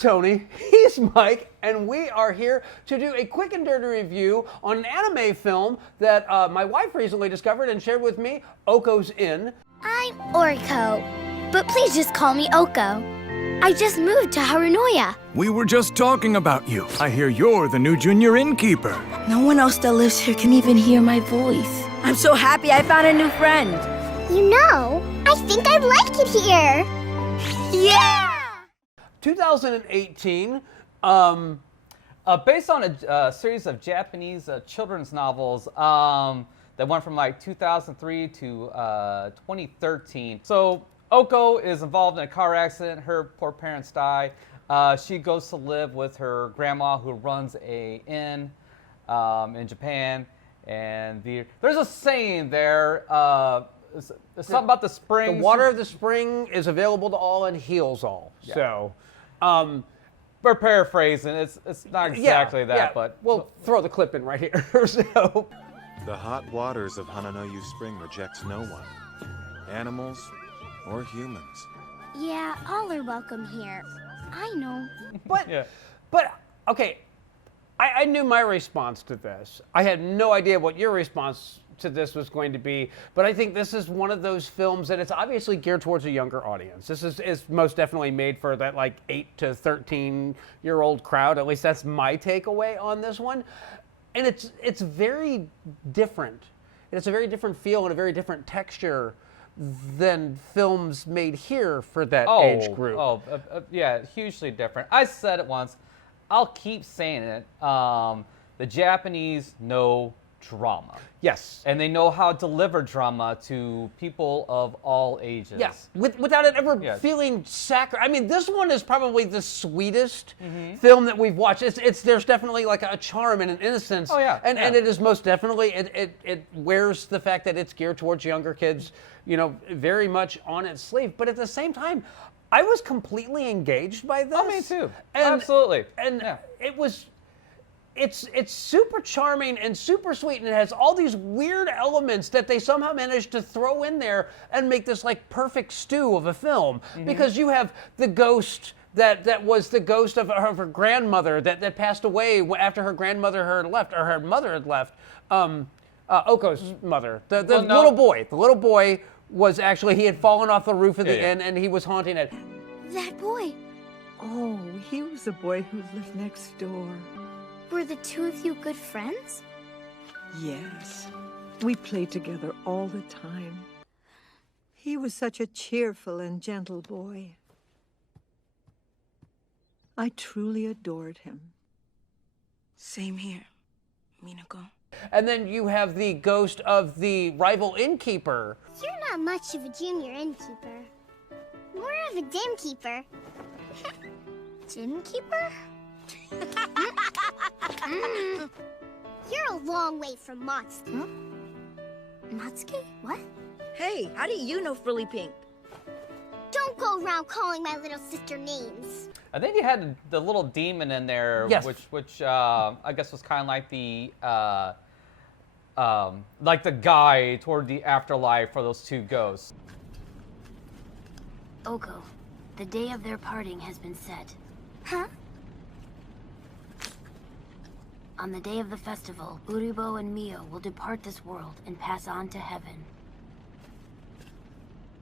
Tony, he's Mike, and we are here to do a quick and dirty review on an anime film that my wife recently discovered and shared with me, Okko's Inn. I'm Oriko, but please just call me Okko. I just moved to Haranoya. We were just talking about you. I hear you're the new junior innkeeper. No one else that lives here can even hear my voice. I'm so happy I found a new friend. You know, I think I like it here. Yeah! 2018, based on a series of Japanese children's novels that went from like 2003 to 2013. So Okko is involved in a car accident. Her poor parents die. She goes to live with her grandma, who runs a inn in Japan. And there's a saying there. Something about the springs. The water of the spring is available to all and heals all. Yeah. So, we're paraphrasing. It's not exactly that, but we'll throw the clip in right here. So, The hot waters of Hananoyu Spring rejects no one, animals or humans. Yeah, all are welcome here. I know. but okay, I knew my response to this. I had no idea what your response to this was going to be, but I think this is one of those films that it's obviously geared towards a younger audience. This is most definitely made for that like 8 to 13-year-old crowd. At least that's my takeaway on this one. And it's very different. It's a very different feel and a very different texture than films made here for that age group. Yeah, hugely different. I said it once. I'll keep saying it. The Japanese know drama. Yes. And they know how to deliver drama to people of all ages. Yes, without it ever feeling I mean, this one is probably the sweetest film that we've watched. There's definitely like a charm and an innocence. Oh, yeah. And it is most definitely, it wears the fact that it's geared towards younger kids, you know, very much on its sleeve. But at the same time, I was completely engaged by this. Oh, me too. Absolutely. And it's super charming and super sweet, and it has all these weird elements that they somehow managed to throw in there and make this like perfect stew of a film. Because you have the ghost that was the ghost of her grandmother that passed away after her grandmother had left, or her mother had left. Okko's mother, the little boy. The little boy was actually, he had fallen off the roof of the inn and he was haunting it. That boy. Oh, he was the boy who lived next door. Were the two of you good friends? Yes. We played together all the time. He was such a cheerful and gentle boy. I truly adored him. Same here, Minako. And then you have the ghost of the rival innkeeper. You're not much of a junior innkeeper. More of a dim keeper. Dim keeper? You're a long way from Matsuki. Huh? Matsuki? What? Hey, how do you know Frilly Pink? Don't go around calling my little sister names. I think you had the little demon in there, which I guess was kind of like the guide toward the afterlife for those two ghosts. Okko, the day of their parting has been set. Huh? On the day of the festival, Uribo and Mio will depart this world and pass on to heaven.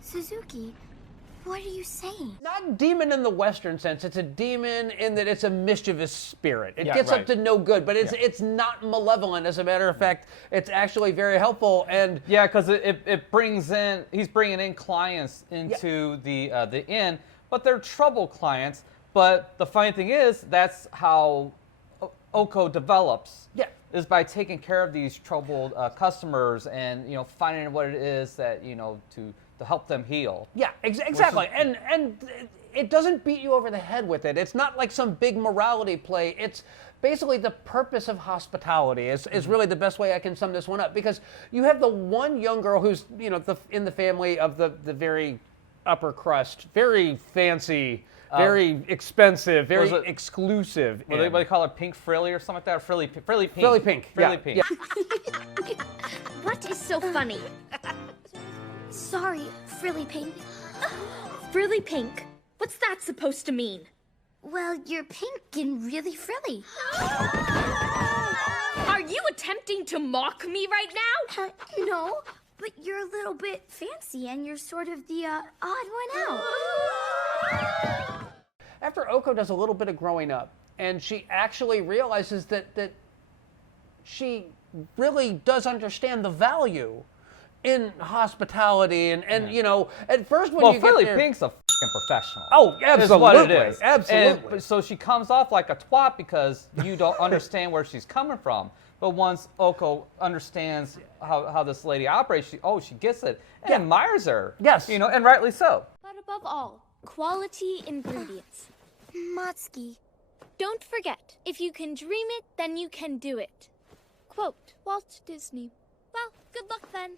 Suzuki, what are you saying? Not demon in the Western sense. It's a demon in that it's a mischievous spirit. It gets up to no good, but it's not malevolent. As a matter of fact, it's actually very helpful. And yeah, because he's bringing in clients into the inn, but they're trouble clients. But the funny thing is, that's how Okko develops. Yeah. Is by taking care of these troubled customers and finding what it is that to help them heal. Yeah, exactly. And it doesn't beat you over the head with it. It's not like some big morality play. It's basically the purpose of hospitality is really the best way I can sum this one up, because you have the one young girl who's in the family of the very upper crust, very fancy, very expensive, very exclusive. What do they call it? Pink Frilly or something like that? Frilly Pink. Frilly Pink. Frilly Pink. Yeah. What is so funny? Sorry, Frilly Pink. Frilly Pink? What's that supposed to mean? Well, you're pink and really frilly. Are you attempting to mock me right now? No, but you're a little bit fancy and you're sort of the odd one out. After Okko does a little bit of growing up, and she actually realizes that she really does understand the value in hospitality, and you know, at first when you get Frilly there, Pink's a f***ing professional. Oh, absolutely, is what it is. absolutely. And so she comes off like a twat because you don't understand where she's coming from. But once Okko understands how this lady operates, she gets it and admires her. Yes, you know, and rightly so. But above all, quality ingredients. Matsuki. Don't forget, if you can dream it, then you can do it. Quote, Walt Disney. Well, good luck then.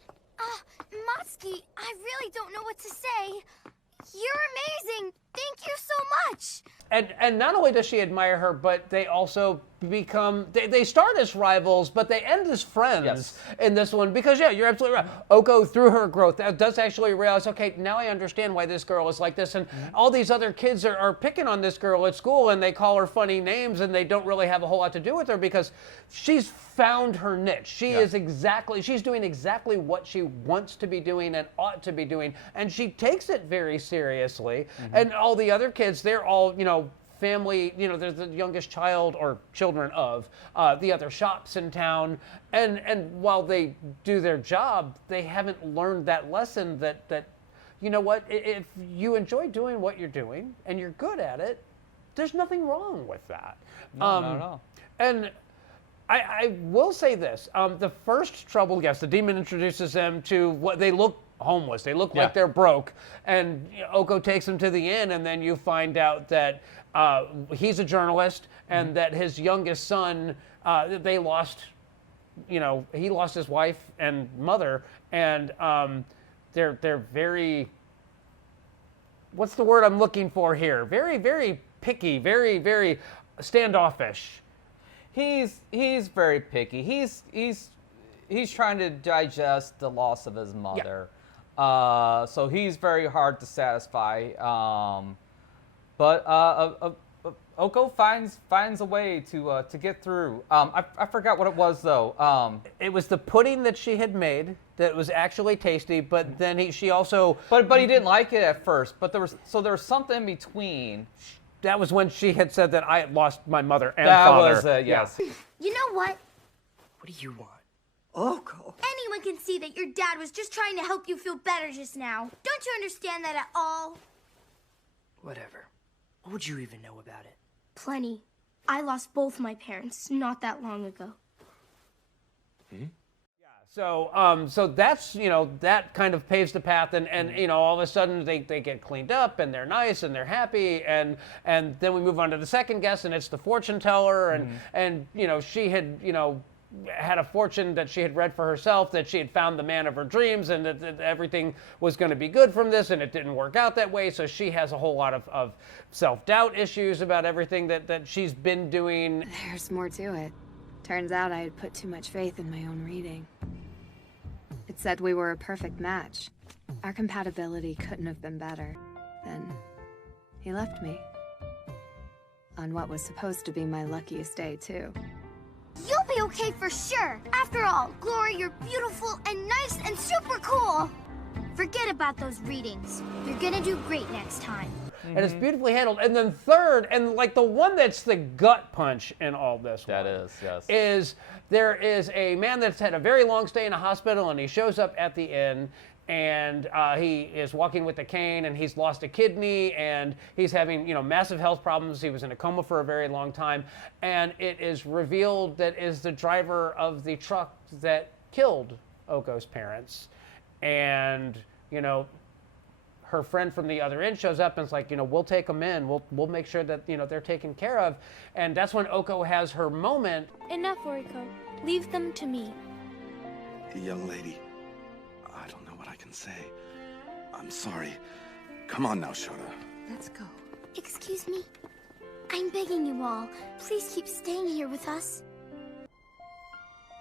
Matsuki, I really don't know what to say. You're amazing. Thank you so much. And not only does she admire her, but they also become, they start as rivals, but they end as friends in this one. Because, yeah, you're absolutely right. Okko, through her growth, does actually realize, okay, now I understand why this girl is like this. And all these other kids are picking on this girl at school, and they call her funny names, and they don't really have a whole lot to do with her because she's found her niche. She's doing exactly what she wants to be doing and ought to be doing. And she takes it very seriously. And all the other kids, they're all, you know, family, you know, there's the youngest child or children of the other shops in town, and while they do their job, they haven't learned that lesson that you know what, if you enjoy doing what you're doing and you're good at it, there's nothing wrong with that. No, not at all. And I will say this, the first trouble guest, the demon introduces them to what they look homeless. They look like they're broke, and Okko takes them to the inn, and then you find out that he's a journalist, and that his youngest son, they lost, you know, he lost his wife and mother, and they're very, what's the word I'm looking for here? Very, very picky, very, very standoffish. He's very picky. He's trying to digest the loss of his mother. So he's very hard to satisfy. But Okko finds a way to get through. I forgot what it was though. It was the pudding that she had made that was actually tasty, but then she also. But he didn't like it at first. But there was something in between. That was when she had said that I had lost my mother and father. That was yes. You know what? What do you want? Okko. Anyone can see that your dad was just trying to help you feel better just now. Don't you understand that at all? Whatever. What would you even know about it? Plenty. I lost both my parents not that long ago. So that's, you know, that kind of paves the path, and you know, all of a sudden they get cleaned up and they're nice and they're happy, and then we move on to the second guest, and it's the fortune teller, and you know, she had, you know, had a fortune that she had read for herself, that she had found the man of her dreams, and that everything was going to be good from this, and it didn't work out that way. So she has a whole lot of self-doubt issues about everything that she's been doing. There's more to it. Turns out I had put too much faith in my own reading. It said we were a perfect match. Our compatibility couldn't have been better. Then he left me. On what was supposed to be my luckiest day, too. You'll be okay for sure. After all, Glory, you're beautiful and nice and super cool. Forget about those readings. You're gonna do great next time. And it's beautifully handled. And then third, and like the one that's the gut punch in all this is there is a man that's had a very long stay in a hospital, and he shows up at the inn, and he is walking with a cane, and he's lost a kidney, and he's having, you know, massive health problems. He was in a coma for a very long time, and it is revealed that is the driver of the truck that killed Okko's parents. And, you know, her friend from the other end shows up and is like, you know, we'll take them in. We'll make sure that, you know, they're taken care of. And that's when Okko has her moment. Enough, Hiroko. Leave them to me. Young lady, I don't know what I can say. I'm sorry. Come on now, Shota. Let's go. Excuse me? I'm begging you all, please keep staying here with us.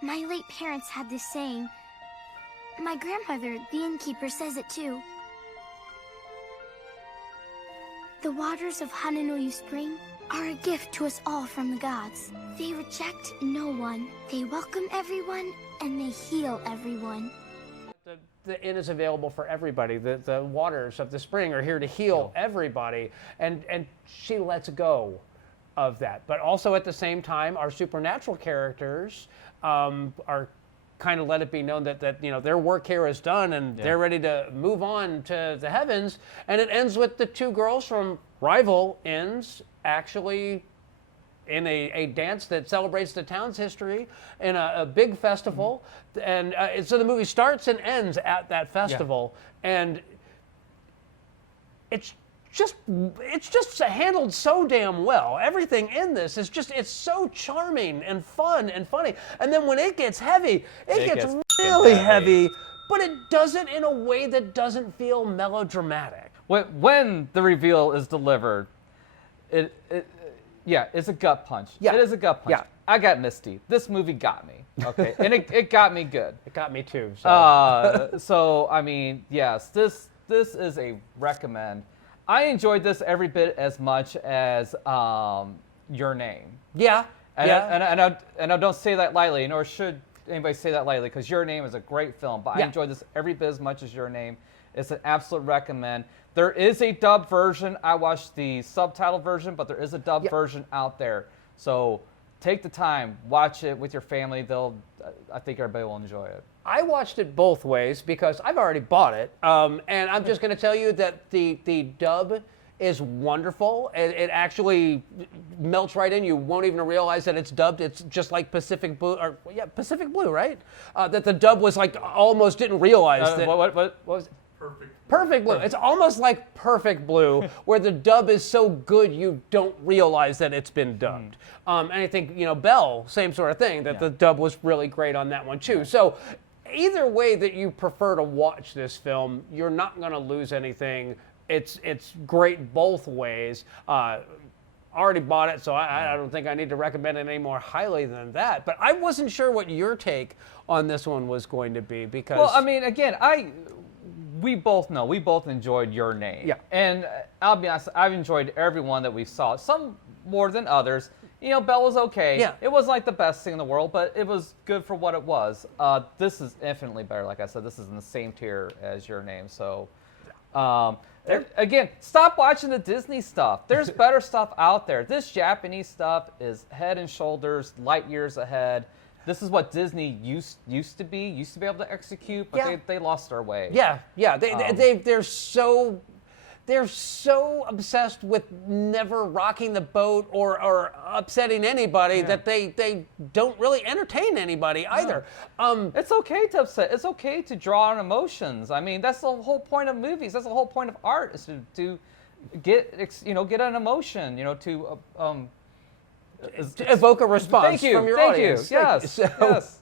My late parents had this saying. My grandmother, the innkeeper, says it too. The waters of Hananoyu Spring are a gift to us all from the gods. They reject no one, they welcome everyone, and they heal everyone. The inn is available for everybody. The waters of the spring are here to heal everybody. And she lets go of that. But also at the same time, our supernatural characters are kind of let it be known that their work here is done and they're ready to move on to the heavens. And it ends with the two girls from rival inns actually in a dance that celebrates the town's history in a big festival. And so the movie starts and ends at that festival. And it's just handled so damn well. Everything in this is it's so charming and fun and funny. And then when it gets heavy, it gets really heavy, but it does it in a way that doesn't feel melodramatic. When the reveal is delivered, it's a gut punch. Yeah. It is a gut punch. Yeah. I got misty. This movie got me. Okay. And it got me good. It got me too. So, so I mean, yes, this is a recommend. I enjoyed this every bit as much as Your Name. Yeah. And I don't say that lightly, nor should anybody say that lightly, because Your Name is a great film. But I enjoyed this every bit as much as Your Name. It's an absolute recommend. There is a dub version. I watched the subtitle version, but there is a dub version out there. So take the time, watch it with your family. I think everybody will enjoy it. I watched it both ways because I've already bought it. And I'm just going to tell you that the dub is wonderful. It actually melts right in. You won't even realize that it's dubbed. It's just like Pacific Blue, Pacific Blue, right? That the dub was like almost didn't realize that. What was it? Perfect Blue. It's almost like Perfect Blue, where the dub is so good you don't realize that it's been dubbed. And I think, Belle, same sort of thing, that the dub was really great on that one too. So either way that you prefer to watch this film, you're not going to lose anything. It's great both ways. Already bought it, so I don't think I need to recommend it any more highly than that. But I wasn't sure what your take on this one was going to be because... Well, I mean, again, we both enjoyed Your Name. Yeah. And I'll be honest, I've enjoyed every one that we saw. Some more than others. Belle was okay. Yeah. It wasn't like the best thing in the world, but it was good for what it was. This is infinitely better. Like I said, this is in the same tier as Your Name. So, again, stop watching the Disney stuff. There's better stuff out there. This Japanese stuff is head and shoulders, light years ahead. This is what Disney used to be able to execute, but they lost their way. Yeah. They're so obsessed with never rocking the boat or upsetting anybody that they don't really entertain anybody either. It's okay to upset. It's okay to draw on emotions. I mean, that's the whole point of movies. That's the whole point of art is to get an emotion. To evoke a response from your audience. Yes. Yes.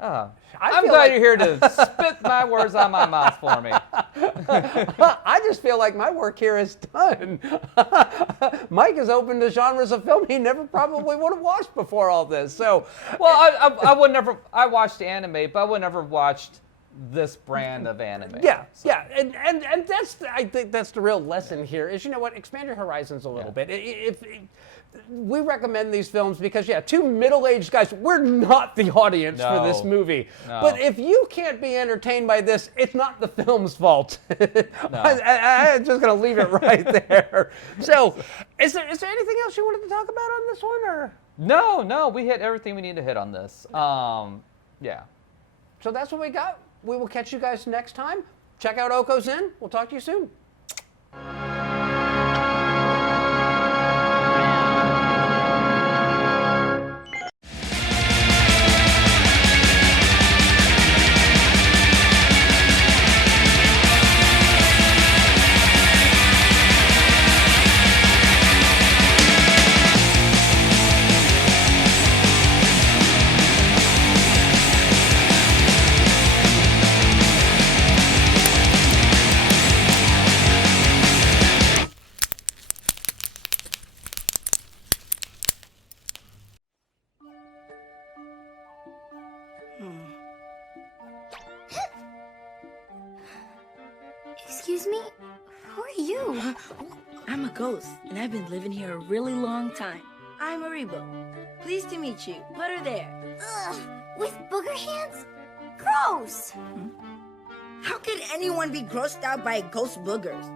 I'm glad you're here to spit my words out of my mouth for me. I just feel like my work here is done. Mike has opened to genres of film he never probably would have watched before all this. So, well, I would never. I watched anime, but I would never watched this brand of anime. Yeah, and I think that's the real lesson here is expand your horizons a little bit. If we recommend these films because two middle-aged guys, we're not the audience for this movie. No. But if you can't be entertained by this, it's not the film's fault. No. I'm just going to leave it right there. So, is there anything else you wanted to talk about on this one, or? No, we hit everything we need to hit on this. Yeah. So that's what we got. We will catch you guys next time. Check out Okko's Inn. We'll talk to you soon. Excuse me? Who are you? I'm a ghost, and I've been living here a really long time. I'm Aribo. Pleased to meet you. Put her there. Ugh, with booger hands? Gross! How could anyone be grossed out by ghost boogers?